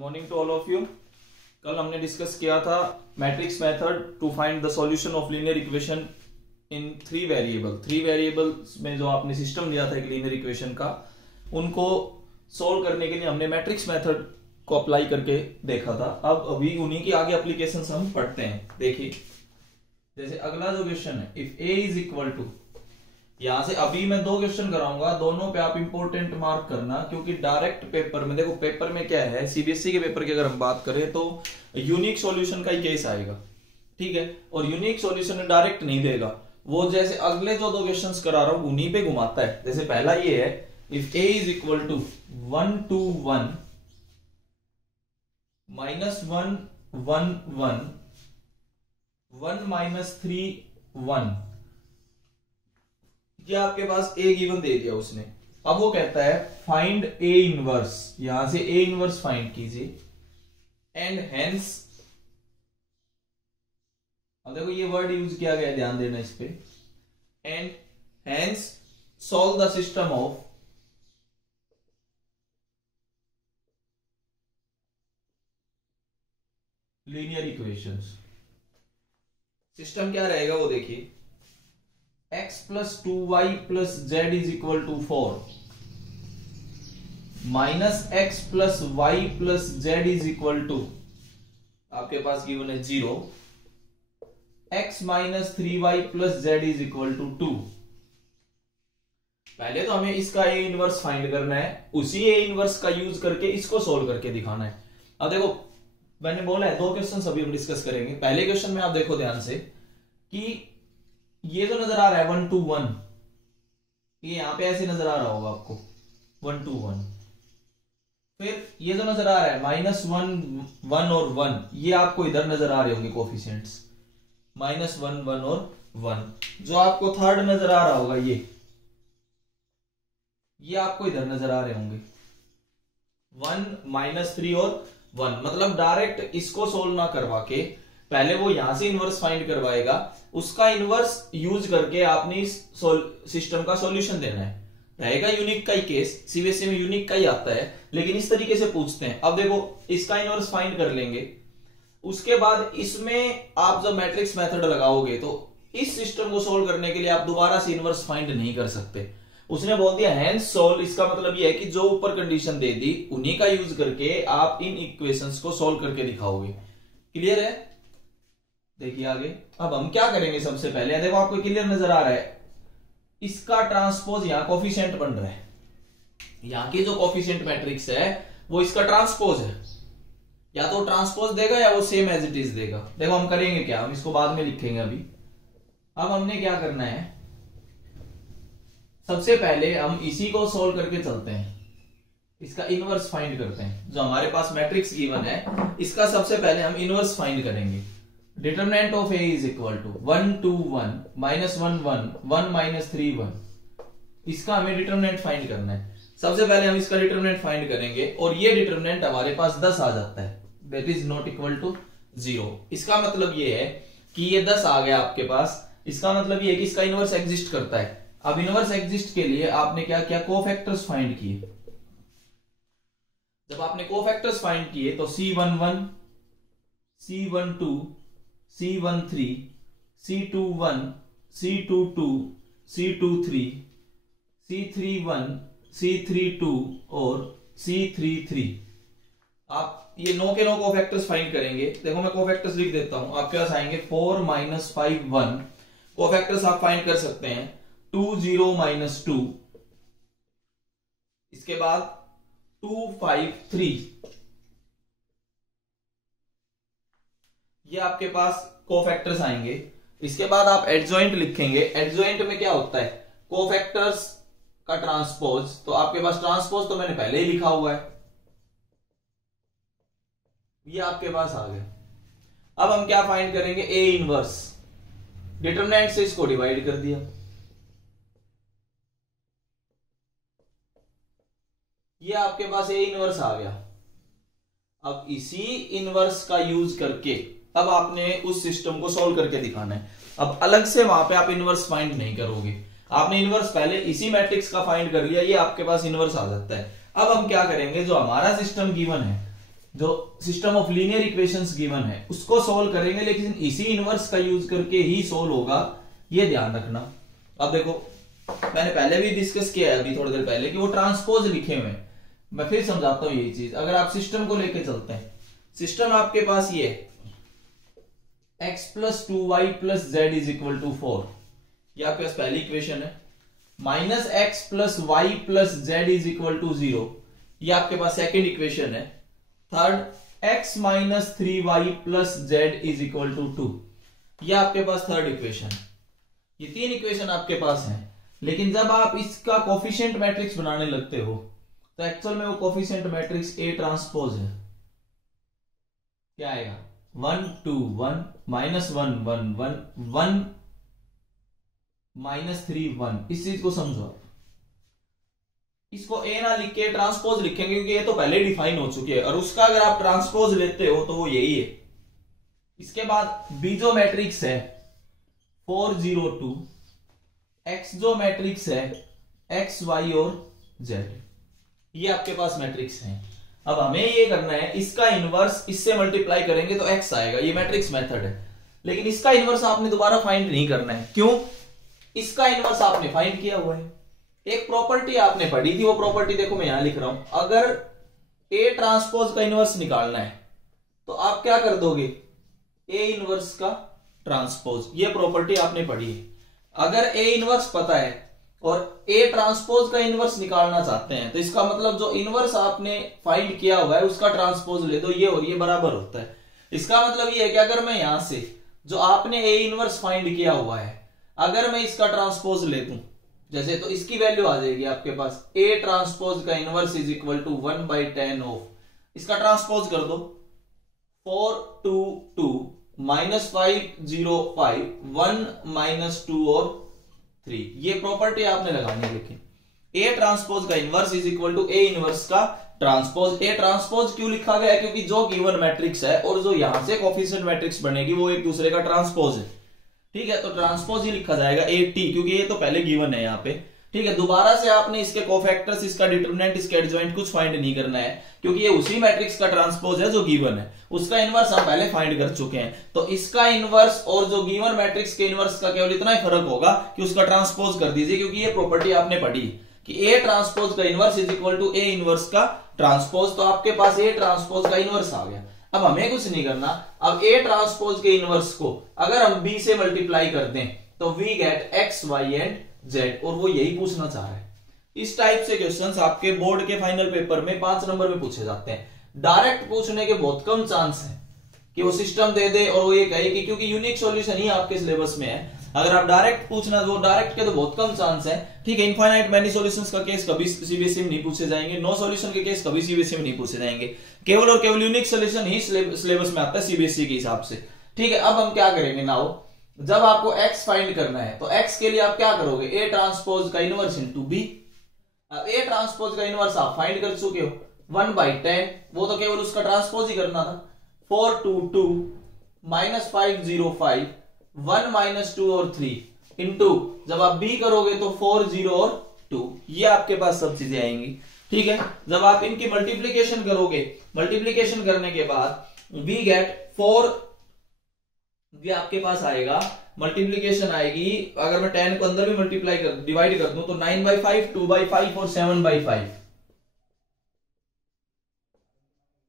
Morning to all of you. कल हमने discuss किया था matrix method to find the solution of linear equation in three variables में जो आपने सिस्टम लिया था एक लीनियर इक्वेशन का, उनको सोल्व करने के लिए हमने मैट्रिक्स मेथड को अप्लाई करके देखा था। अब अभी उन्हीं की आगे एप्लीकेशंस हम पढ़ते हैं। देखिए जैसे अगला जो क्वेश्चन है, if A is equal to, यहां से अभी मैं दो क्वेश्चन कराऊंगा, दोनों पे आप इंपॉर्टेंट मार्क करना, क्योंकि डायरेक्ट पेपर में देखो, पेपर में क्या है, सीबीएसई के पेपर की अगर हम बात करें तो यूनिक सॉल्यूशन का ही केस आएगा, ठीक है। और यूनिक सॉल्यूशन डायरेक्ट नहीं देगा, वो जैसे अगले जो दो क्वेश्चंस करा रहा हूं उन्हीं पे घुमाता है। जैसे पहला ये है, if A is equal to 1 2 1 -1 1 1 1 -3 1, ये आपके पास ए गिवन दे दिया उसने। अब वो कहता है फाइंड ए इनवर्स, यहां से ए इनवर्स फाइंड कीजिए एंड हेंस, अब देखो ये वर्ड यूज किया गया, ध्यान देना इस पे, and hence solve the system of linear equations. System क्या रहेगा वो देखिए, x plus 2y plus z is equal to 4 minus x plus y plus z is equal to, आपके पास गिवन है 0, x minus 3y plus z is equal to 2। पहले तो हमें इसका a इनवर्स फाइंड करना है, उसी a इनवर्स का यूज करके इसको सोल्व करके दिखाना है। अब देखो मैंने बोला है दो क्वेश्चन अभी हम डिस्कस करेंगे। पहले क्वेश्चन में आप देखो ध्यान से कि ये जो नजर आ रहा है 1 2 1, ये यहां पे ऐसे नजर आ रहा होगा आपको 1 2 1। फिर ये जो नजर आ रहा है -1 1 और 1, ये आपको इधर नजर आ रहे होंगे कोफिशिएंट्स, -1 1 और 1। जो आपको थर्ड नजर आ रहा होगा ये आपको इधर नजर आ रहे होंगे 1 -3 और 1। मतलब डायरेक्ट इसको सोल्व ना करवा के पहले वो यहां से इनवर्स फाइंड करवाएगा, उसका इनवर्स यूज करके आपने इस सिस्टम का सॉल्यूशन देना है। रहेगा यूनिक का ही केस, सीबीएसई में यूनिक का ही आता है, लेकिन इस तरीके से पूछते हैं। अब देखो इसका इनवर्स फाइंड कर लेंगे, उसके बाद इसमें आप जब मैट्रिक्स मेथड लगाओगे तो इस सिस्टम को सोल्व करने के लिए आप दोबारा से इनवर्स फाइंड नहीं कर सकते। उसने बोल दिया हेंस सोल्व, इसका मतलब यह है कि जो ऊपर कंडीशन दे दी उन्हीं का यूज करके आप इन इक्वेशंस को सोल्व करके दिखाओगे। क्लियर है? देखिए आगे अब हम क्या करेंगे। सबसे पहले देखो आपको क्लियर नजर आ रहा है, इसका ट्रांसपोज यहां कोफिशिएंट बन रहा है, यहां की जो कोफिशिएंट मैट्रिक्स है वो इसका ट्रांसपोज है, या तो ट्रांसपोज देगा या वो सेम एज इट इज देगा। देखो हम करेंगे क्या, हम इसको बाद में लिखेंगे अभी। अब हमने क्या करना है, सबसे पहले हम इसी को सोल्व करके चलते हैं, इसका इनवर्स फाइंड करते हैं। जो हमारे पास मैट्रिक्स गिवन है इसका सबसे पहले हम इनवर्स फाइंड करेंगे। Determinant of A is equal to 1 2 1 -1 1 1 -3 1, इसका हमें डिटरमिनेंट फाइंड करना है। सबसे पहले हम इसका डिटरमिनेंट फाइंड करेंगे और ये डिटरमिनेंट हमारे पास 10 आ जाता है, that is not equal to 0। इसका मतलब ये है कि ये 10 आ गया आपके पास, इसका मतलब ये है कि इसका इनवर्स एग्जिस्ट करता है। अब इनवर्स एग्जिस्ट के लिए आपने क्या किया, कोफैक्टर्स फाइंड किए। जब आपने कोफैक्टर्स फाइंड किए तो C11 C12 C13 C21 C22 C23 C31 C32 और C33। आप ये 9 के 9 कोफैक्टर्स फाइंड करेंगे। देखो मैं कोफैक्टर्स लिख देता हूं, आपके पास आएंगे 4 -5 1। कोफैक्टर्स आप फाइंड कर सकते हैं 2 0 -2, इसके बाद 2 5 3, ये आपके पास कोफैक्टर्स आएंगे। इसके बाद आप एडजॉइंट लिखेंगे। एडजॉइंट में क्या होता है, कोफैक्टर्स का ट्रांसपोज। तो आपके पास ट्रांसपोज तो मैंने पहले ही लिखा हुआ है, ये आपके पास आ गया। अब हम क्या फाइंड करेंगे, ए इनवर्स। डिटरमिनेंट से इसको डिवाइड कर दिया, ये आपके पास ए इनवर्स आ गया। अब इसी इनवर्स का यूज करके अब आपने उस सिस्टम को सॉल्व करके दिखाना है। अब अलग से वहां पे आप इनवर्स फाइंड नहीं करोगे, आपने इनवर्स पहले इसी मैट्रिक्स का फाइंड कर लिया, ये आपके पास इनवर्स आ जाता है। अब हम क्या करेंगे, जो हमारा सिस्टम गिवन है जो system of linear equations given है उसको सोल्व करेंगे, लेकिन इसी इनवर्स का यूज करके ही सोल्व होगा, ये ध्यान रखना। अब देखो, मैंने पहले भी डिस्कस किया है अभी थोड़ी देर पहले कि वो ट्रांसपोज लिखे हुए हैं। मैं फिर समझाता हूं यही चीज। अगर आप सिस्टम को लेके चलते हैं, सिस्टम आपके पास ये x plus 2y plus Z is equal to 4, ये आपके पास पहली इक्वेशन है। Minus X plus Y plus Z is equal to 0, ये आपके पास सेकेंड इक्वेशन है। Third, x minus 3y plus Z is equal to 2, ये आपके पास थर्ड इक्वेशन। ये तीन इक्वेशन आपके पास हैं, लेकिन जब आप इसका कोफिशिएंट मैट्रिक्स बनाने लगते हो तो एक्चुअल में वो कोफिशिएंट मैट्रिक्स A ट्रांसपोज है। क्या आएगा? 1 2 1 माइनस 1 1 1 1 माइनस 3 1। इस चीज को समझो आप। इसको ए ना लिख के ट्रांसपोज लिखेंगे क्योंकि ये तो पहले डिफाइन हो चुकी है, और उसका अगर आप ट्रांसपोज लेते हो तो वो यही है। इसके बाद बी जो मैट्रिक्स है 4 0 2, एक्स जो मैट्रिक्स है एक्स वाई और जेड, ये आपके पास मैट्रिक्स है। अब हमें ये करना है, इसका इनवर्स इससे मल्टीप्लाई करेंगे तो एक्स आएगा, ये मैट्रिक्स मेथड है। लेकिन इसका इनवर्स आपने दोबारा फाइंड नहीं करना है। क्यों? इसका इनवर्स आपने फाइंड किया हुआ है। एक प्रॉपर्टी आपने पढ़ी थी, वो प्रॉपर्टी देखो मैं यहां लिख रहा हूं। अगर ए ट्रांसपोज का इनवर्स निकालना है तो आप क्या कर दोगे? ए इनवर्स का ट्रांसपोज, ये प्रॉपर्टी आपने पढ़ी है। अगर ए इनवर्स पता है और ए ट्रांसपोज का इनवर्स निकालना चाहते हैं तो इसका मतलब जो इनवर्स आपने फाइंड किया हुआ है उसका ट्रांसपोज ले दो, ये और ये बराबर होता है। इसका मतलब ये है कि अगर मैं यहां से जो आपने ए इनवर्स फाइंड किया हुआ है, अगर मैं इसका ट्रांसपोज ले दूं जैसे, तो इसकी वैल्यू आ जाएगी आपके पास ए ट्रांसपोज का inverse is equal to 1/10 of, इसका ट्रांसपोज कर दो 4 2 2 माइनस 5 0 5 1 माइनस 2 और 3, ये प्रॉपर्टी आपने लगानी है। लेकिन ए ट्रांसपोज का inverse is equal to A inverse का ट्रांसपोज। ए ट्रांसपोज क्यों लिखा गया है? क्योंकि जो गिवन मैट्रिक्स है और जो यहां से कोफिशिएंट मैट्रिक्स बनेगी वो एक दूसरे का ट्रांसपोज है। ठीक है, तो ट्रांसपोज ही लिखा जाएगा ए टी, क्योंकि ये तो पहले गिवन है यहाँ पे। ठीक है, दोबारा से आपने इसके कोफैक्टर्स, इसका डिटरमिनेंट, इसका एडजॉइंट कुछ फाइंड नहीं करना है, क्योंकि ये उसी मैट्रिक्स का ट्रांसपोज है जो गिवन है। उसका इनवर्स हम पहले फाइंड कर चुके हैं, तो इसका इनवर्स और जो गिवन मैट्रिक्स के इनवर्स का केवल इतना ही फर्क होगा कि उसका ट्रांसपोज कर दीजिए, क्योंकि ये प्रॉपर्टी आपने पढ़ी कि ए ट्रांसपोज का inverse is equal to A inverse का ट्रांसपोज। तो आपके पास ए ट्रांसपोज का इनवर्स आ गया। अब हमें कुछ नहीं करना। अब ए ट्रांसपोज के इनवर्स को अगर हम बी से मल्टीप्लाई कर दें तो we get X Y and Z, और वो यही पूछना चाह रहा है। इस टाइप से क्वेश्चंस आपके बोर्ड के फाइनल पेपर में 5 नंबर में पूछे जाते हैं। डायरेक्ट पूछने के बहुत कम चांस है कि वो सिस्टम दे दे और वो ये कहे कि क्योंकि यूनिक सॉल्यूशन ही आपके सिलेबस में है। अगर आप डायरेक्ट पूछना, वो डायरेक्ट के तो बहुत कम चांस है। ठीक है, इनफाइनाइट मेनी सॉल्यूशंस का केस कभी सीबीएसई में नहीं पूछे जाएंगे, नो सॉल्यूशन के केस कभी सीबीएसई में नहीं पूछे जाएंगे। केवल और केवल यूनिक सॉल्यूशन ही सिलेबस में आता है सीबीएसई के हिसाब से। ठीक है, अब हम क्या करेंगे नाउ, जब आपको x फाइंड करना है तो x के लिए आप क्या करोगे? ए ट्रांसपोज का इनवर्स इंटू बी। अब ए ट्रांसपोज का इनवर्स आप फाइंड कर चुके हो 1/10, वो तो केवल उसका ट्रांसपोज ही करना था। 4 2 2 माइनस 5 0 5 1 माइनस 2 और 3 इंटू, जब आप b करोगे तो 4 0 और 2, ये आपके पास सब चीजें आएंगी। ठीक है, जब आप इनकी मल्टीप्लीकेशन करोगे, मल्टीप्लीकेशन करने के बाद वी गेट 4, ये आपके पास आएगा, मल्टीप्लीकेशन आएगी। अगर मैं 10 को अंदर भी मल्टीप्लाई कर डिवाइड कर दूं तो 9/5 2/5 और 7/5,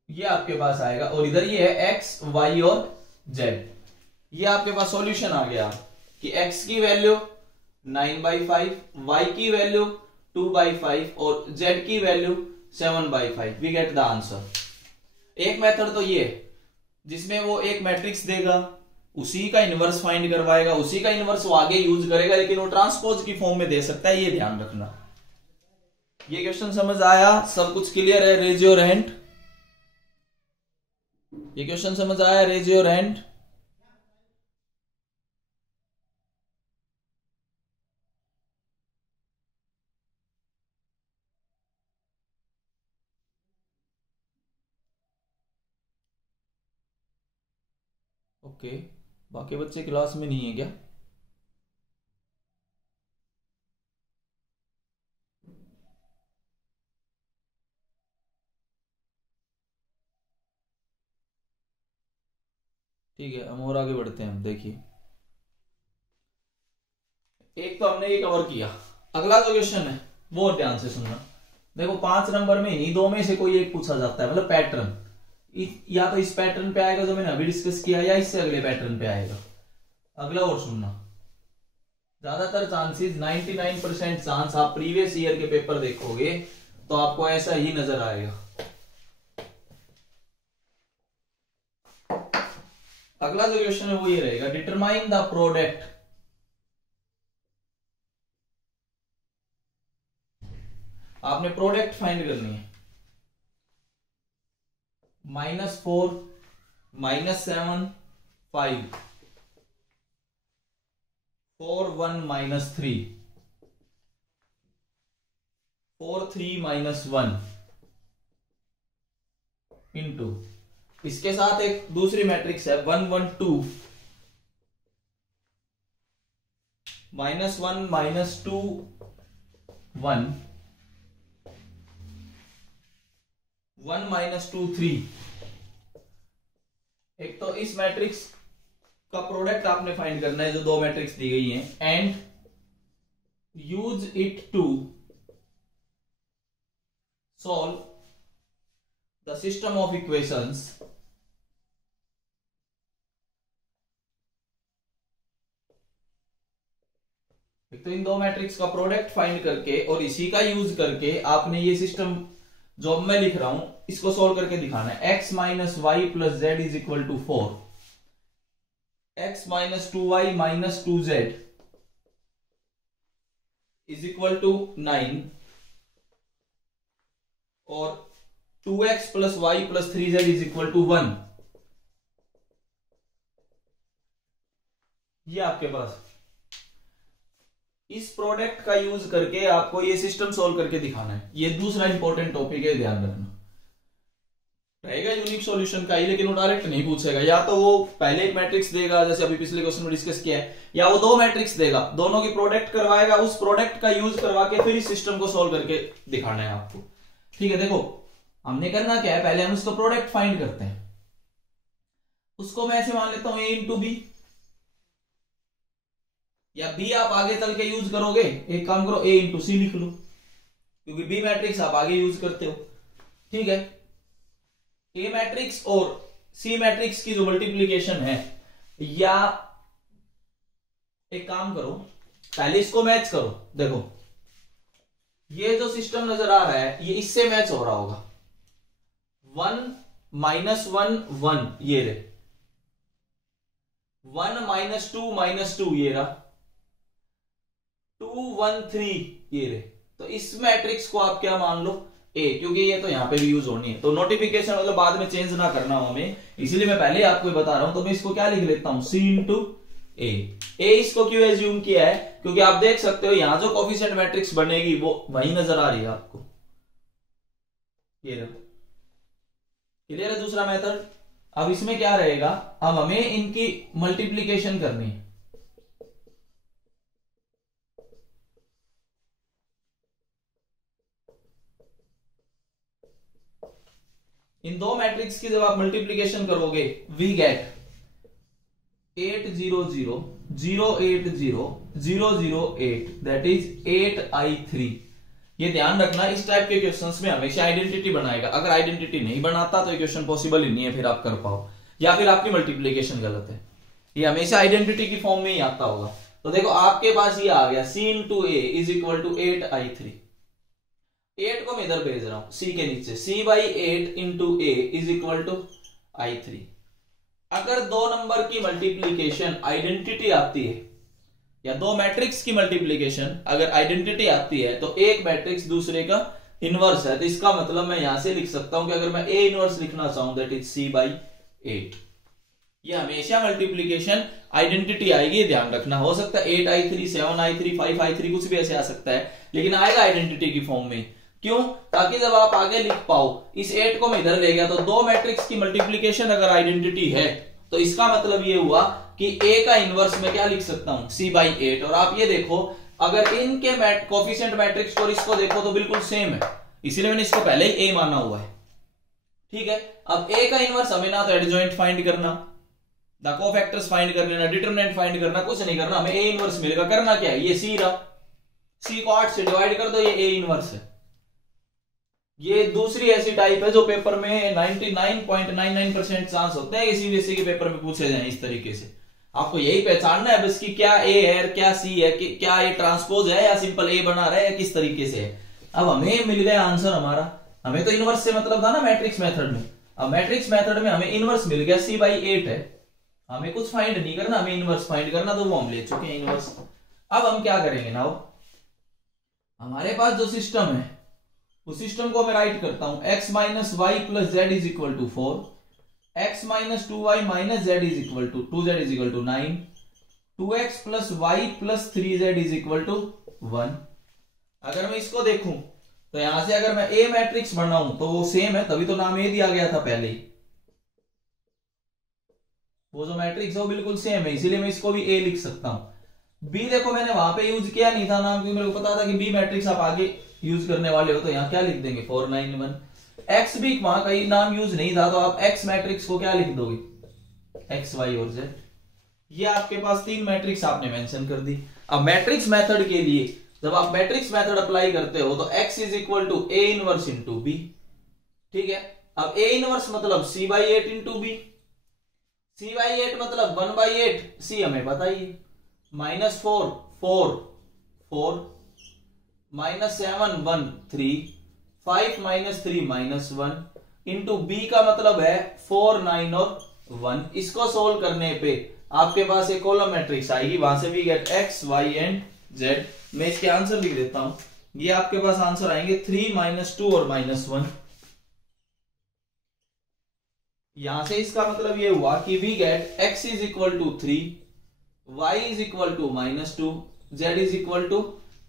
ये आपके पास आएगा। और इधर ये है x y और z, ये आपके पास सॉल्यूशन आ गया कि x की वैल्यू 9/5, y की वैल्यू 2/5 और z की value 7/5। We get the answer. एक मेथड तो ये जिसमें वो एक मैट्रिक्स देगा, उसी का इनवर्स फाइंड करवाएगा, उसी का इनवर्स वो आगे यूज करेगा, लेकिन वो ट्रांसपोज की फॉर्म में दे सकता है, ये ध्यान रखना। ये क्वेश्चन समझ आया? सब कुछ क्लियर है? Raise your hand. ये क्वेश्चन समझ आया? Raise your hand. ओके, बाकी बच्चे क्लास में नहीं है क्या? ठीक है, हम और आगे बढ़ते हैं। देखिए, एक तो हमने ये कवर किया। अगला जो क्वेश्चन है वो ध्यान से सुनना। देखो 5 नंबर में नहीं, 2 में से कोई एक पूछा जाता है, मतलब पैटर्न या तो इस पैटर्न पे आएगा जो मैंने अभी डिस्कस किया, या इससे अगले पैटर्न पे आएगा। अगला और सुनना, ज्यादातर चांसेस 99% चांस आप प्रीवियस ईयर के पेपर देखोगे तो आपको ऐसा ही नजर आएगा। अगला जो क्वेश्चन है वो ये रहेगा, डिटरमाइन द प्रोडक्ट। आपने प्रोडक्ट फाइंड करनी है। -4 -7 5 4 1 -3 4 3 -1 इंटू, इसके साथ एक दूसरी मैट्रिक्स है 1 1 2 -1 -2 1 1 -2 3। एक तो इस मैट्रिक्स का प्रोडक्ट आपने फाइंड करना है जो 2 मैट्रिक्स दी गई हैं, and use it to solve the system of equations एक तो इन 2 मैट्रिक्स का प्रोडक्ट फाइंड करके और इसी का यूज करके आपने ये सिस्टम जो मैं लिख रहा हूं इसको सोल्व करके दिखाना है। x minus Y plus Z is equal to 4, x minus 2y minus 2z is equal to 9, और 2x plus Y plus 3z is equal to 1। ये आपके पास इस प्रोडक्ट का यूज करके आपको ये सिस्टम सोल्व करके दिखाना है। ये दूसरा इंपॉर्टेंट टॉपिक है, ध्यान रखना। रहेगा यूनिक सॉल्यूशन का ही, लेकिन वो डायरेक्ट नहीं पूछेगा। या तो वो पहले एक मैट्रिक्स देगा जैसे अभी पिछले क्वेश्चन में डिस्कस किया है, या वो 2 मैट्रिक्स देगा, दोनों की प्रोडक्ट करवाएगा, उस प्रोडक्ट का यूज करवा के फिर इस सिस्टम को सोल्व करके दिखाना है आपको। ठीक है, देखो हमने करना क्या है, पहले हम उसका प्रोडक्ट फाइंड करते हैं। उसको मैं ऐसे मान लेता हूं a इंटू बी, या बी आप आगे चल के यूज करोगे, एक काम करो a इंटू सी लिख लो, क्योंकि बी मैट्रिक्स आप आगे यूज करते हो। ठीक है, a मैट्रिक्स और c मैट्रिक्स की जो मल्टीप्लीकेशन है, या एक काम करो पहले इसको मैच करो। देखो ये जो सिस्टम नजर आ रहा है ये इससे मैच हो रहा होगा। 1 -1 1 ये रहे, 1 -2 -2 ये रहा, 2 1 3 ये रहे। तो इस मैट्रिक्स को आप क्या मान लो, ए, क्योंकि ये तो यहां पे भी यूज होनी है। तो नोटिफिकेशन मतलब बाद में चेंज ना करना हो हमें, इसीलिए मैं पहले आपको बता रहा हूं। तो मैं इसको क्या लिख लेता हूं, सी इंटू ए। इसको क्यों एज्यूम किया है, क्योंकि आप देख सकते हो यहां जो कोफिशिएंट मैट्रिक्स बनेगी वो वही नजर आ रही है आपको, ये रहा। क्लियर है दूसरा मेथड। अब इसमें क्या रहेगा, अब हमें इनकी मल्टीप्लीकेशन करनी है। इन 2 मैट्रिक्स की जब आप मल्टीप्लीकेशन करोगे, we get 8 0 0 0 8 0 0 0 8 that is 8i3। ये ध्यान रखना, इस टाइप के क्वेश्चंस में हमेशा आइडेंटिटी बनाएगा। अगर आइडेंटिटी नहीं बनाता तो ये क्वेश्चन पॉसिबल ही नहीं है फिर आप कर पाओ, या फिर आपकी मल्टीप्लीकेशन गलत है। ये हमेशा आइडेंटिटी की फॉर्म में ही आता होगा। तो देखो आपके पास ये आ गया, c into A is equal to 8i3। 8 को मैं इधर भेज रहा हूं c के नीचे, c by 8 into A is equal to i3। अगर 2 नंबर की मल्टीप्लीकेशन आइडेंटिटी आती है, या 2 मैट्रिक्स की मल्टीप्लीकेशन अगर आइडेंटिटी आती है, तो एक मैट्रिक्स दूसरे का इनवर्स है। तो इसका मतलब मैं यहां से लिख सकता हूं कि अगर मैं ए इनवर्स लिखना चाहूं दैट इज c बाई 8। ये हमेशा मल्टीप्लीकेशन आइडेंटिटी आएगी, ध्यान रखना। हो सकता है 8i3 7i3 5i3 कुछ भी ऐसे आ सकता है, लेकिन आएगा आइडेंटिटी की फॉर्म में। क्यों, ताकि जब आप आगे लिख पाओ, इस 8 को मैं इधर ले गया तो 2 मैट्रिक्स की मल्टीप्लीकेशन अगर आइडेंटिटी है, तो इसका मतलब ये हुआ कि a का इनवर्स में क्या लिख सकता हूं, c बाई 8। और आप ये देखो, अगर इनके कोफिशिएंट मैट्रिक्स और इसको देखो तो बिल्कुल सेम है, इसीलिए मैंने इसको पहले ही a माना हुआ है। ठीक है, अब a का इनवर्स हमें ना तो एडजॉइंट फाइंड करना, ना कोफैक्टर्स फाइंड करने, ना डिटरमिनेंट फाइंड करना, कुछ नहीं करना, हमें ए इनवर्स मिलेगा। करना क्या है, ये सी रहा, सी को 8 से डिवाइड कर दो, ये ए इनवर्स है। ये दूसरी ऐसी टाइप है जो पेपर में 99.99% चांस होते हैं कि सीबीएसई के पेपर में पूछे जाए इस तरीके से। आपको यही पहचानना है बस कि क्या ए है, क्या सी है, कि क्या ये ट्रांसपोज है या सिंपल ए बना रहा है या किस तरीके से है। अब हमें मिल गया आंसर हमारा, हमें तो इनवर्स से मतलब था ना मैट्रिक्स मेथड में। अब मैट्रिक्स मेथड में हमें इनवर्स मिल गया, c/8 है, हमें कुछ फाइंड नहीं करना, हमें इनवर्स फाइंड करना, तो वो हम ले चुके हैं इनवर्स। अब हम क्या करेंगे ना, हमारे पास जो सिस्टम है उस सिस्टम को मैं राइट करता हूं, x minus Y plus Z is equal to 4, x minus 2y minus Z is equal to 2z is equal to 9, 2x plus Y plus 3z is equal to 1। अगर मैं इसको देखूं तो यहां से अगर मैं ए मैट्रिक्स बनाऊं तो वो सेम है, तभी तो नाम ए दिया गया था पहले ही। वो जो मैट्रिक्स है वो बिल्कुल सेम है, इसीलिए मैं इसको भी ए लिख सकता हूं। बी देखो मैंने वहां पे यूज किया नहीं था नाम, क्योंकि मेरे को पता था कि बी मैट्रिक्स आप आगे यूज करने वाले हो, तो यहां क्या लिख देंगे 4 9 1। एक्स भी वहां कहीं नाम यूज नहीं था, तो आप एक्स मैट्रिक्स को क्या लिख दोगे, एक्स वाई और जेड। ये आपके पास 3 मैट्रिक्स आपने मेंशन कर दी। अब मैट्रिक्स मेथड के लिए जब आप मैट्रिक्स मेथड अप्लाई करते हो तो x is equal to A inverse into B, ठीक है। अब ए इनवर्स मतलब c/8 इंटू बी, c/8 मतलब 1/8, c हमें पता ही है, -4 4 4, -7 1 3, 5 -3 -1 इंटू बी का मतलब है 4 9 और 1। इसको सोल्व करने पे आपके पास एक कॉलम मैट्रिक्स आएगी, वहां से we get x y and z। मैं इसके आंसर लिख देता हूं, ये आपके पास आंसर आएंगे 3 -2 और -1। यहां से इसका मतलब ये हुआ कि we get x is equal to 3, y is equal to -2, z is equal to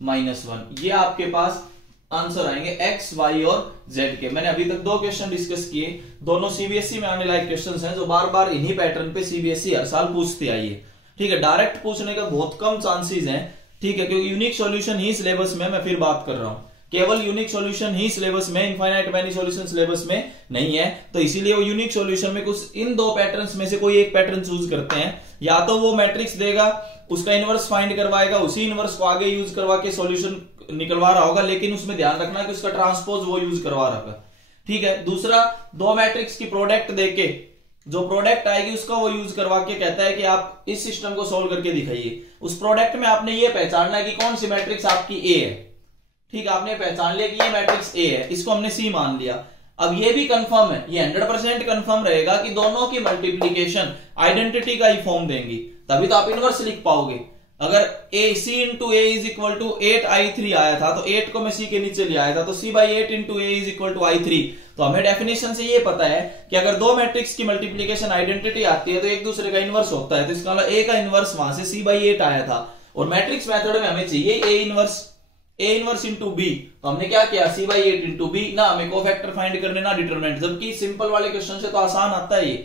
-1। ये आपके पास आंसर आएंगे x, y और z के। मैंने अभी तक 2 क्वेश्चन डिस्कस किए, दोनों सीबीएसई में आने लायक क्वेश्चंस हैं जो बार बार इन्हीं पैटर्न पे सीबीएसई हर साल पूछती आई है, ठीक है। डायरेक्ट पूछने का बहुत कम चांसेस हैं, ठीक है, क्योंकि यूनिक सॉल्यूशन ही सिलेबस में, मैं फिर बात कर रहा हूं, केवल यूनिक सॉल्यूशन ही सिलेबस में, इनफाइनाइट मैनी सॉल्यूशन सिलेबस में नहीं है। तो इसीलिए वो यूनिक सॉल्यूशन में कुछ इन 2 पैटर्न्स में से कोई एक पैटर्न चूज करते हैं, या तो वो मैट्रिक्स देगा उसका इनवर्स फाइंड करवाएगा, उसी इनवर्स को आगे यूज करवा के सॉल्यूशन निकलवा रहा होगा, लेकिन उसमें ध्यान रखना कि उसका ट्रांसपोज वो यूज करवा रहा होगा, ठीक है। दूसरा, 2 मैट्रिक्स की प्रोडक्ट देके जो प्रोडक्ट आएगी उसका वो यूज करवा के कहता है कि आप इस सिस्टम को सोल्व करके दिखाइए। उस प्रोडक्ट में आपने ये पहचानना है कि कौन सी मैट्रिक्स आपकी ए है, ठीक है। आपने पहचान लिया कि ये मैट्रिक्स ए है, इसको हमने सी मान लिया। अब ये भी कंफर्म है, ये 100% कंफर्म रहेगा कि दोनों की मल्टीप्लीकेशन आइडेंटिटी का ही फॉर्म देंगी, तभी तो आप इनवर्स लिख पाओगे। अगर A C into A is equal to 8i3 आया था तो 8 को मैं सी के नीचे ले आया था, तो c/8 into A is equal to i3। तो हमें डेफिनेशन से ये पता है कि अगर 2 मैट्रिक्स की मल्टीप्लीकेशन आइडेंटिटी आती है तो एक दूसरे का इनवर्स होता है, तो इसका मतलब ए का इनवर्स वहां से c/8 आया था। और मैट्रिक्स मेथड में हमें चाहिए ए इनवर्स इंटू बी, तो हमने क्या किया c/8 इंटू बी, ना हमें कोफैक्टर फाइंड करने ना डिटरमिनेंट, जबकि सिंपल वाले क्वेश्चन से तो आसान आता है ये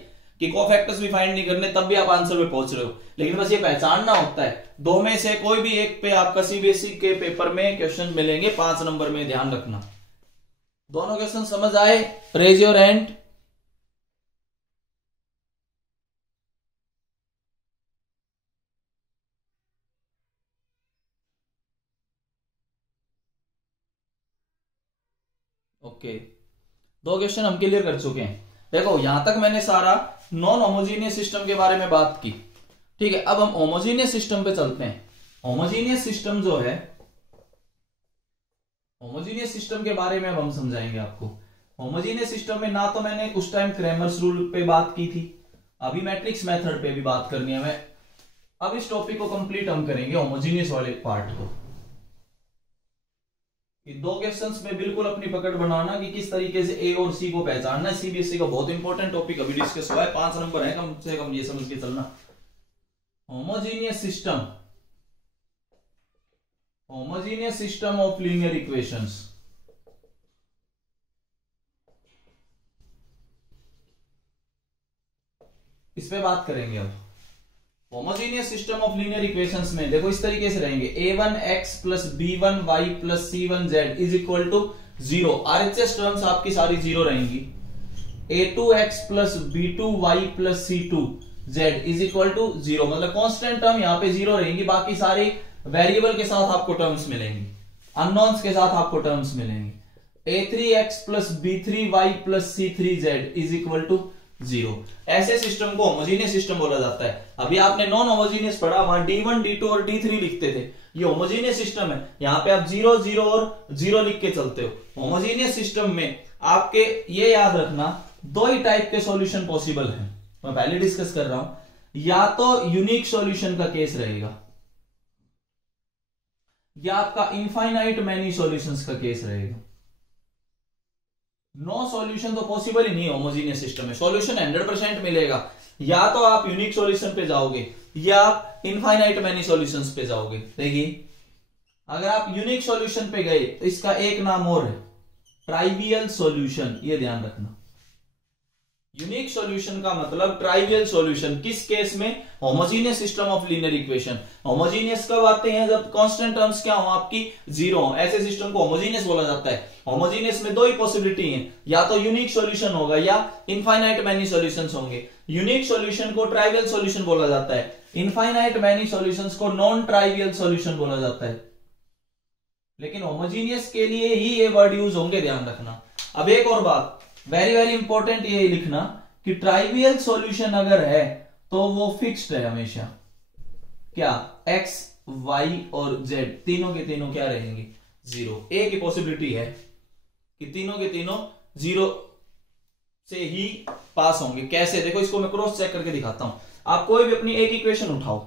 कि कोफैक्टर्स भी फाइंड नहीं करने, तब भी आप आंसर पे पहुंच रहे हो। लेकिन बस ये पहचानना होता है, 2 में से कोई भी एक पे आपका सीबीएसई के पेपर में क्वेश्चन मिलेंगे 5 नंबर में, ध्यान रखना। दोनों क्वेश्चन समझ आए? Raise your hand. Okay, 2 question हम क्लियर कर चुके हैं। देखो यहां तक मैंने सारा नॉन होमोजीनियस सिस्टम के बारे में बात की, ठीक है। अब हम होमोजीनियस सिस्टम पे चलते हैं। होमोजीनियस सिस्टम जो है, होमोजीनियस सिस्टम के बारे में अब हम समझाएंगे आपको। होमोजीनियस सिस्टम में ना तो मैंने उस टाइम क्रैमर्स रूल पे बात की थी, अभी मैट्रिक्स मेथड पे भी बात करनी है हमें। अब इस टॉपिक को कंप्लीट हम करेंगे, होमोजीनियस वाले पार्ट को। 2 क्वेश्चंस में बिल्कुल अपनी पकड़ बनाना कि किस तरीके से ए और सी को पहचानना है। सीबीएसई का बहुत इंपॉर्टेंट टॉपिक अभी डिस्कस हुआ है, 5 नंबर है कम से कम, ये समझ के चलना। Homogeneous system, homogeneous system of linear equations. इस पे बात करेंगे अब। Homogeneous system of linear equations में देखो इस तरीके से रहेंगे, a1x plus b1y plus c1z is equal to 0। RHS terms आपकी सारी 0 रहेंगी। a2x plus b2y plus c2 z is equal to 0, मतलब कांस्टेंट टर्म यहाँ पे 0 रहेंगी, बाकी सारे वेरिएबल के साथ आपको टर्म्स मिलेंगी, अननोन्स के साथ आपको टर्म्स मिलेंगे। a3x plus b3y plus c3z is equal to 0। ऐसे सिस्टम को होमोजीनियस सिस्टम बोला जाता है। अभी आपने नॉन होमोजीनियस पढ़ा, वहां d1 d2 और d3 लिखते थे, ये होमोजीनियस सिस्टम है। यहाँ पे आप 0 0 और 0 लिख के चलते हो। होमोजीनियस सिस्टम में आपके ये याद रखना, दो ही टाइप के सॉल्यूशन पॉसिबल हैं, मैं पहले डिस्कस कर रहा हूं। या तो यूनिक सॉल्यूशन का केस रहेगा, या आपका इनफाइनाइट मैनी सॉल्यूशंस का केस रहेगा। नो सॉल्यूशन तो पॉसिबल ही नहीं होमोजीनियस सिस्टम में, सॉल्यूशन 100% मिलेगा। या तो आप यूनिक सॉल्यूशन पे जाओगे या आप इनफाइनाइट मैनी सॉल्यूशंस पे जाओगे। देखिए, अगर आप यूनिक सॉल्यूशन पे गए तो इसका एक नाम और है, ट्राइवियल सॉल्यूशन, ये ध्यान रखना। यूनिक सॉल्यूशन का मतलब ट्राइवियल सॉल्यूशन, किस केस में? Homogeneous system of linear equation. Homogeneous कब आते हैं? जब कांस्टेंट टर्म्स क्या हो आपकी? 0 हो। ऐसे सिस्टम को होमोजीनियस बोला जाता है। होमोजीनियस में दो ही पॉसिबिलिटी है, या तो यूनिक सॉल्यूशन होगा या इनफाइनाइट मैनी सॉल्यूशंस होंगे। यूनिक सॉल्यूशन को ट्राइवियल सॉल्यूशन बोला जाता है, इनफाइनाइट मैनी सॉल्यूशंस को नॉन ट्राइवियल सॉल्यूशन बोला जाता है। लेकिन होमोजीनियस के लिए ही ये वर्ड यूज होंगे, ध्यान रखना। अब एक और बात वेरी वेरी इंपॉर्टेंट, ये लिखना कि ट्राइवियल सॉल्यूशन अगर है तो वो फिक्स्ड है हमेशा। क्या? x, y और z तीनों के तीनों क्या रहेंगे? 0। एक ही पॉसिबिलिटी है कि तीनों के तीनों 0 से ही पास होंगे। कैसे? देखो, इसको मैं क्रॉस चेक करके दिखाता हूं। आप कोई भी अपनी एक इक्वेशन उठाओ,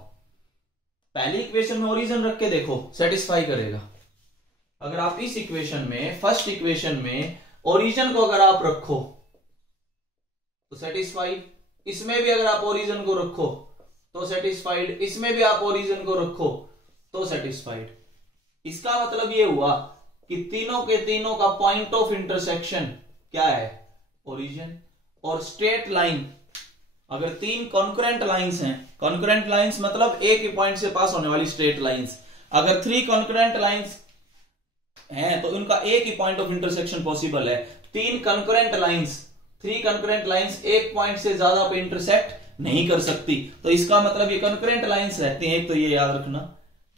पहली इक्वेशन में ओरिजिन रख के देखो, सेटिस्फाई करेगा। अगर आप इस इक्वेशन में, फर्स्ट इक्वेशन में ओरिजिन को अगर आप रखो तो सेटिस्फाइड, इसमें भी अगर आप ओरिजिन को रखो तो सेटिस्फाइड, इसमें भी आप ओरिजिन को रखो तो सेटिस्फाइड। इसका मतलब ये हुआ कि तीनों के तीनों का पॉइंट ऑफ इंटरसेक्शन क्या है? ओरिजिन। और स्ट्रेट लाइन, अगर तीन कॉन्करेंट लाइंस हैं, कॉन्करेंट लाइंस मतलब एक ही पॉइंट से पास होने वाली स्ट्रेट लाइंस, अगर 3 कॉन्करेंट लाइंस हैं तो उनका एक ही पॉइंट ऑफ इंटरसेक्शन पॉसिबल है। 3 कंकरेंट लाइंस एक पॉइंट से ज्यादा पे इंटरसेक्ट नहीं कर सकती। तो इसका मतलब ये कंकरेंट लाइंस रहती हैं। एक तो ये याद रखना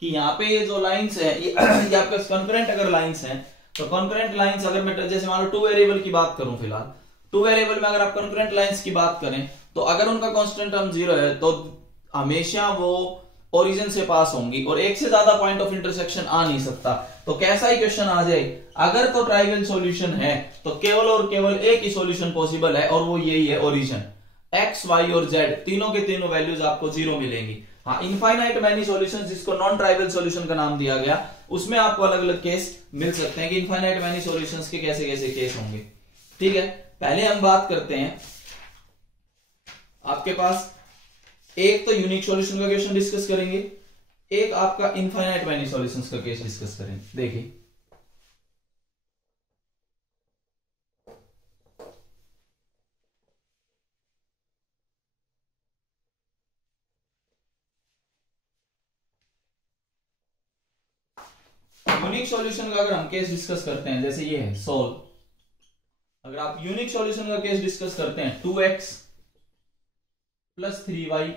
कि यहाँ पे ये जो लाइंस है ये आपके कंकरेंट अगर लाइंस हैं तो कंकरेंट लाइंस, अगर मैं जैसे मान लो 2 वेरिएबल की बात करूं, फिलहाल 2 वेरिएबल में अगर आप कंकरेंट लाइंस की बात करें तो अगर उनका कांस्टेंट टर्म 0 है तो हमेशा वो ओरिजिन से पास होंगी और एक से ज्यादा पॉइंट ऑफ इंटरसेक्शन आ नहीं सकता। तो कैसा ही क्वेश्चन आ जाए, अगर तो ट्राइवियल सॉल्यूशन है तो केवल और केवल एक ही सॉल्यूशन पॉसिबल है और वो यही है, ओरिजिन। x, y और z तीनों के तीनों वैल्यूज आपको 0 मिलेंगी। हाँ, इनफाइनाइट मैनी सॉल्यूशंस, जिसको नॉन ट्राइवियल सॉल्यूशन का नाम दिया गया, उसमें आपको अलग अलग केस मिल सकते हैं कि इनफाइनाइट मैनी सॉल्यूशंस के कैसे कैसे केस होंगे। ठीक है, पहले हम बात करते हैं, आपके पास एक तो यूनिक सॉल्यूशन का क्वेश्चन डिस्कस करेंगे, एक आपका इनफाइनाइट मैनी सॉल्यूशंस का केस डिस्कस करेंगे। देखिए, यूनिक सॉल्यूशन का अगर हम केस डिस्कस करते हैं, जैसे ये है सोल्व, अगर आप यूनिक सॉल्यूशन का केस डिस्कस करते हैं 2x plus 3y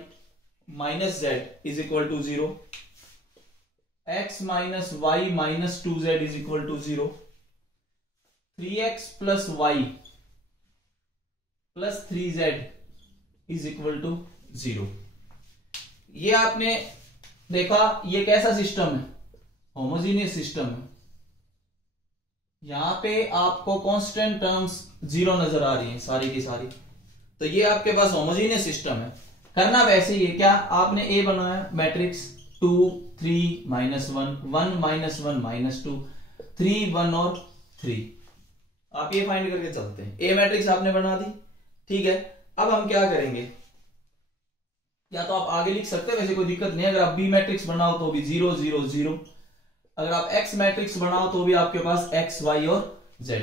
minus Z is equal to 0, x minus y minus 2z is equal to 0, 3x plus Y plus 3z is equal to 0। ये आपने देखा, ये कैसा सिस्टम है? होमोजीनियस सिस्टम है। यहां पे आपको कांस्टेंट टर्म्स 0 नजर आ रही हैं सारी की सारी, तो ये आपके पास होमोजीनियस सिस्टम है। करना वैसे ही है, क्या आपने ए बनाया मैट्रिक्स 2 3 -1 1 -1 -2 3 1 और 3, आप ये फाइंड करके चलते हैं। ए मैट्रिक्स आपने बना दी, ठीक है। अब हम क्या करेंगे, या तो आप आगे लिख सकते हैं, वैसे कोई दिक्कत नहीं है। अगर आप बी मैट्रिक्स बनाओ तो भी 0 0 0, अगर आप एक्स मैट्रिक्स बनाओ तो भी आपके पास x, y और z।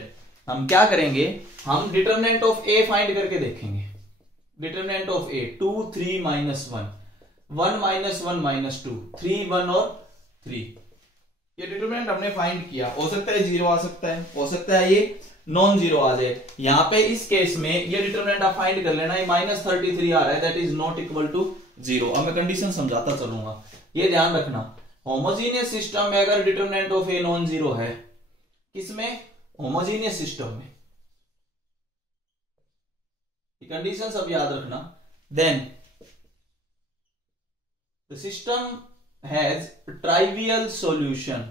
हम क्या करेंगे, हम डिटरमिनेंट ऑफ a फाइंड करके देखेंगे। डिटरमिनेंट ऑफ a 2 3 -1 1 -1 -2 3 1 और 3, ये डिटरमिनेंट हमने फाइंड किया। हो सकता है 0 आ सकता है, हो सकता है ये नॉन जीरो आ जाए। यहां पे इस केस में ये डिटरमिनेंट आप फाइंड कर लेना, ये -33 आ रहा है, that is not equal to zero. अब मैं कंडीशन समझाता चलूंगा, ये ध्यान रखना। होमोजीनियस सिस्टम में अगर determinant of A non zero है, किसमें? होमोजीनियस सिस्टम में, कंडीशन सब याद रखना। Then the system has trivial solution,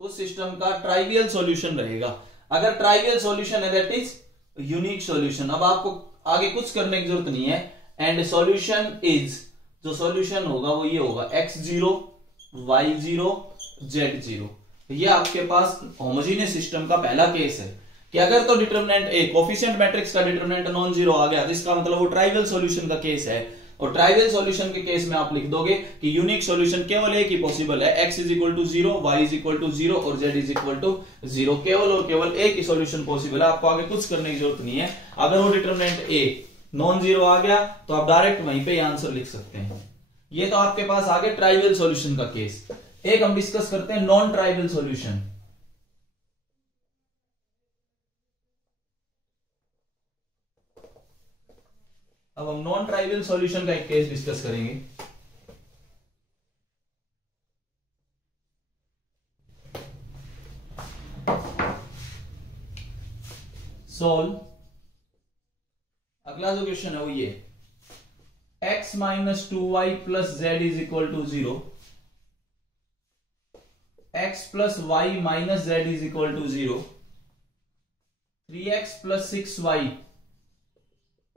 उस सिस्टम का ट्राइवियल सॉल्यूशन रहेगा। अगर ट्राइवियल सॉल्यूशन है दैट इज यूनिक सॉल्यूशन। अब आपको आगे कुछ करने की जरूरत नहीं है। एंड सॉल्यूशन इज, जो सॉल्यूशन होगा वो ये होगा x0 y0 z0। ये आपके पास होमोजेनियस सिस्टम का पहला केस है कि अगर तो डिटरमिनेंट ए कोफिशिएंट मैट्रिक्स का डिटरमिनेंट नॉन जीरो आ गया तो इसका मतलब वो ट्राइवियल सॉल्यूशन का केस है। और ट्राइवियल सॉल्यूशन के केस में आप लिख दोगे कि यूनिक सॉल्यूशन केवल एक ही पॉसिबल है, x is equal to 0, y is equal to 0 और z इज इक्वल टू 0। केवल और केवल एक ही सॉल्यूशन पॉसिबल है, आपको आगे कुछ करने की जरूरत नहीं है। अगर वो डिटरमिनेंट ए नॉन जीरो आ गया तो आप डायरेक्ट वहीं पे आंसर लिख सकते हैं। ये तो आपके पास आगे ट्राइवियल सॉल्यूशन का केस। एक हम डिस्कस करते हैं नॉन ट्राइवियल सॉल्यूशन। अब हम नॉन ट्राइवियल सॉल्यूशन का एक केस डिस्कस करेंगे। सॉल्व, अगला जो क्वेश्चन है वो ये, x minus 2y plus Z is equal to 0, x plus y minus Z is equal to 0, 3x plus 6y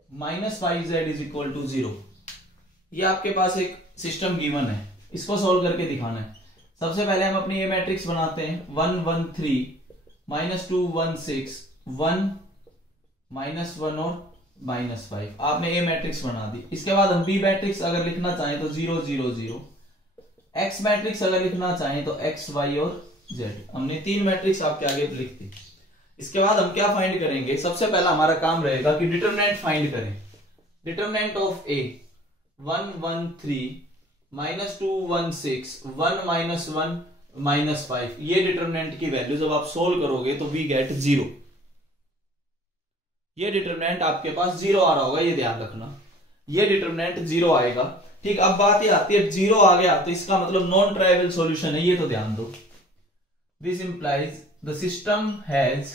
minus 5z is equal to 0। ये आपके पास एक सिस्टम गिवन है, इसको सॉल्व करके दिखाना है। सबसे पहले हम अपनी ये मैट्रिक्स बनाते हैं, 1 1 3 -2 1 6 1 -1 और -5। आपने ए मैट्रिक्स बना दी। इसके बाद हम बी मैट्रिक्स अगर लिखना चाहें तो 0 0 0, एक्स मैट्रिक्स अगर लिखना चाहें तो x y और z। हमने तीन मैट्रिक्स आपके आगे लिख दी। इसके बाद हम क्या फाइंड करेंगे? सबसे पहला हमारा काम रहेगा कि डिटरमिनेंट फाइंड करें। डिटरमिनेंट ऑफ ए 1 1 3 -2 1 6 1 -1 -5। ये डिटरमिनेंट की वैल्यू जब आप सोल्व करोगे तो वी गेट 0। ये डिटरमिनेंट आपके पास 0 आ रहा होगा, ये ध्यान रखना। ये डिटरमिनेंट 0 आएगा। ठीक, अब बात ये आती है 0 आ गया तो इसका मतलब नॉन ट्राइवियल सॉल्यूशन है, ये तो ध्यान दो। This implies the system has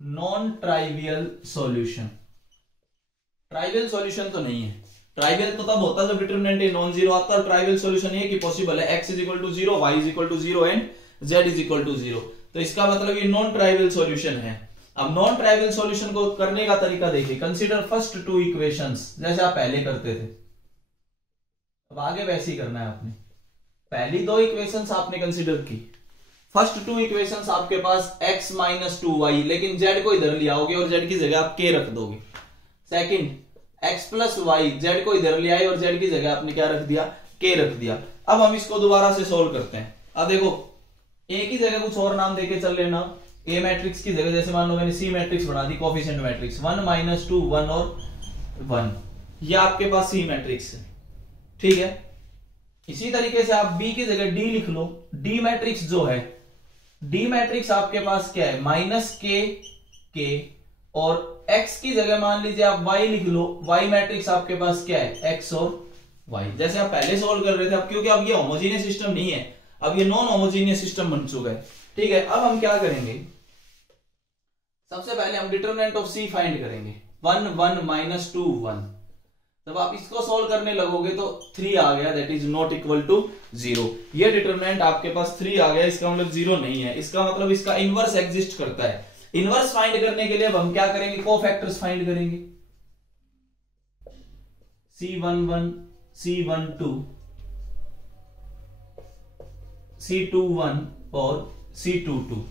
non trivial solution. Trivial solution तो नहीं है। ट्राइवियल तो तब होता है जब डिटरमिनेंट नॉन जीरो आता है। ट्राइवियल सॉल्यूशन ये कि पॉसिबल है x is equal to 0, y is equal to 0 and z is equal to 0। तो इसका मतलब ये नॉन ट्राइवियल सॉल्यूशन है। अब नॉन ट्राइवियल सॉल्यूशन को करने का तरीका देखिए। कंसीडर फर्स्ट टू इक्वेशंस, जैसे आप पहले करते थे, अब आगे वैसे ही करना है आपने। पहली दो इक्वेशंस आपने कंसीडर की, फर्स्ट टू इक्वेशंस आपके पास x माइनस 2y, लेकिन z को इधर ले आओगे और z की जगह आप k रख दोगे। Second x plus y, z को इधर ले आए और z की जगह आपने क्या रख दिया? k रख दिया। अब हम इसको दोबारा से सोल्व करते हैं। अब देखो a की जगह कुछ और नाम देके चल लेना। a मैट्रिक्स की जगह जैसे मान लो मैंने c मैट्रिक्स बना दी, कोफिशिएंट मैट्रिक्स 1 -2 1 और 1। ये आपके पास c मैट्रिक्स है, ठीक है। इसी तरीके से आप b की जगह d लिख लो। d मैट्रिक्स जो है, d मैट्रिक्स आपके पास क्या है? -k और x की जगह मान लीजिए आप y लिख लो। y मैट्रिक्स आपके पास क्या है? x और y, जैसे आप पहले सोल्व कर रहे थे। अब क्योंकि अब ये होमोजेनियस सिस्टम नहीं है, अब ये नॉन होमोजेनियस सिस्टम बन चुका है, ठीक है। अब हम क्या करेंगे? सबसे पहले हम डिटरमिनेंट ऑफ c फाइंड करेंगे। 1 1 -2 1। जब आप इसको सोल्व करने लगोगे तो 3 आ गया, that is not equal to 0। ये डिटरमिनेंट आपके पास 3 आ गया, इसका मतलब 0 नहीं है। इसका मतलब इसका इनवर्स एग्जिस्ट करता है। इनवर्स फाइंड करने के लिए अब हम क्या करेंगे? कोफैक्टर्स फाइंड करेंगे। C11 C12 C21 और C22,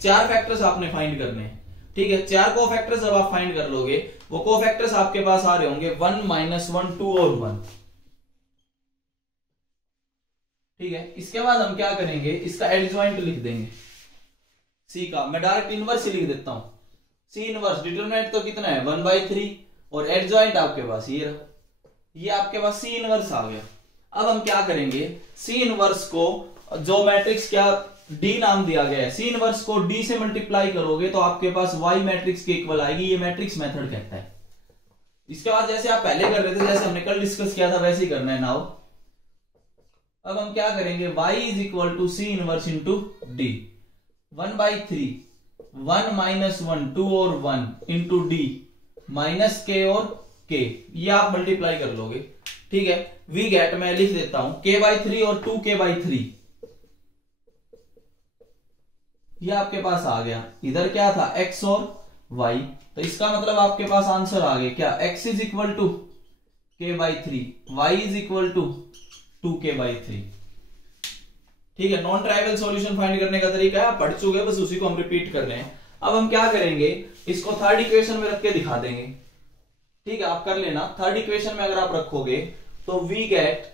4 फैक्टर्स आपने फाइंड करने हैं, ठीक है। 4 कोफैक्टर्स जब आप फाइंड कर लोगे, वो कोफैक्टर्स आपके पास आ रहे होंगे 1 -1 2 और 1, ठीक है। इसके बाद हम क्या करेंगे? इसका एडजॉइंट लिख देंगे c का। मैं डायरेक्ट इनवर्स ही लिख देता हूं। c इनवर्स डिटरमिनेंट तो कितना है? 1/3 और एडजॉइंट आपके पास ये रहा। ये आपके पास c इनवर्स आ गया। अब हम क्या करेंगे? c इनवर्स को, जो मैट्रिक्स क्या डी नाम दिया गया है, सी इनवर्स को डी से मल्टीप्लाई करोगे तो आपके पास वाई मैट्रिक्स के इक्वल आएगी। ये मैट्रिक्स मेथड कहता है। इसके बाद जैसे आप पहले कर रहे थे, जैसे हमने कल डिस्कस किया था, वैसे ही करना है नाउ। अब हम क्या करेंगे, y is equal to C inverse into D, 1/3 1 minus 1 2 और 1 इंटू डी माइनस के और के, ये आप मल्टीप्लाई कर लोगे। ठीक है, वी गेट, मैं लिख देता हूं k/3 और 2k/3, ये आपके पास आ गया। इधर क्या था, x और y, तो इसका मतलब आपके पास आंसर आ गया क्या, x is equal to k/3, y is equal to 2k/3। ठीक है, नॉन ट्राइवल सॉल्यूशन फाइंड करने का तरीका है, आप पढ़ चुके, बस उसी को हम रिपीट कर रहे हैं। अब हम क्या करेंगे, इसको थर्ड इक्वेशन में रख के दिखा देंगे। ठीक है, आप कर लेना। थर्ड इक्वेशन में अगर आप रखोगे तो we get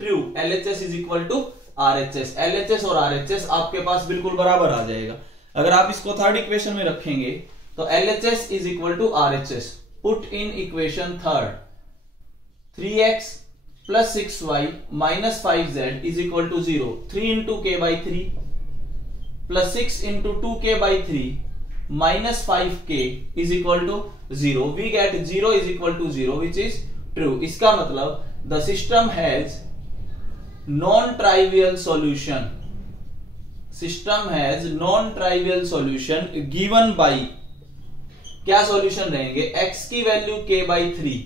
true LHS is equal to RHS, LHS और RHS आपके पास बिल्कुल बराबर आ जाएगा। अगर आप इसको थर्ड इक्वेशन में रखेंगे तो LHS is equal to RHS, put in equation third, 3x plus 6y minus 5z is equal to 0, 3 into k/3 plus 6 into 2k/3 minus 5k is equal to 0। We get 0 is equal to 0 which is true. इसका मतलब the system has non trivial solution, system has non trivial solution given by, क्या solution रहेंगे, x की value k/3,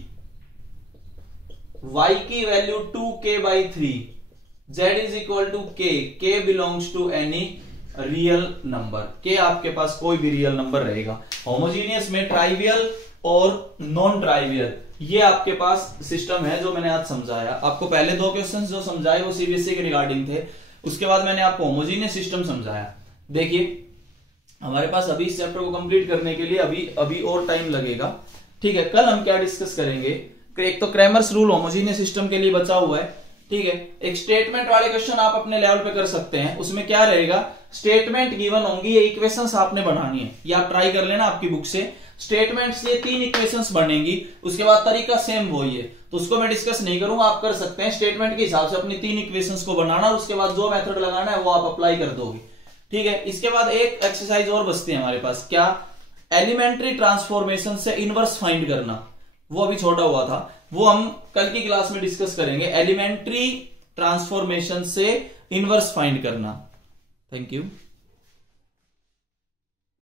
y की value 2k/3, z is equal to k belongs to any real number, k आपके पास कोई भी real number रहेगा। Homogeneous में ट्राइवियल और नॉन ट्राइवियल, ये आपके पास सिस्टम है जो मैंने आज समझाया। आपको पहले 2 क्वेश्चंस जो समझाए वो सीबीएसई के रिगार्डिंग थे, उसके बाद मैंने आपको होमोजीनियस सिस्टम समझाया। देखिए हमारे पास अभी इस चैप्टर को कंप्लीट करने के लिए अभी और टाइम लगेगा। ठीक है, कल हम क्या डिस्कस करेंगे, एक तो क्रैमर्स रूल होमोजीनियस सिस्टम के लिए बचा हुआ है। ठीक है, एक स्टेटमेंट वाले क्वेश्चन आप अपने लेवल पे कर सकते हैं। उसमें क्या रहेगा, स्टेटमेंट गिवन होंगी, ये इक्वेशंस आपने बनानी है, ये आप ट्राई कर लेना आपकी बुक से। स्टेटमेंट से 3 इक्वेशंस बनेंगी, उसके बाद तरीका सेम वही है, तो उसको मैं डिस्कस नहीं करूंगा, आप कर सकते हैं स्टेटमेंट के हिसाब से अपनी 3 इक्वेशंस को बनाना, और उसके बाद जो मेथड लगाना है वो आप अप्लाई कर दोगे। ठीक है, इसके बाद एक एक्सरसाइज और बचती है हमारे पास, क्या, एलिमेंट्री ट्रांसफॉर्मेशन से इनवर्स फाइंड करना, वो अभी छोटा हुआ था, वो हम कल की क्लास में डिस्कस करेंगे। एलिमेंट्री ट्रांसफॉर्मेशन से इनवर्स फाइंड करना। Thank you.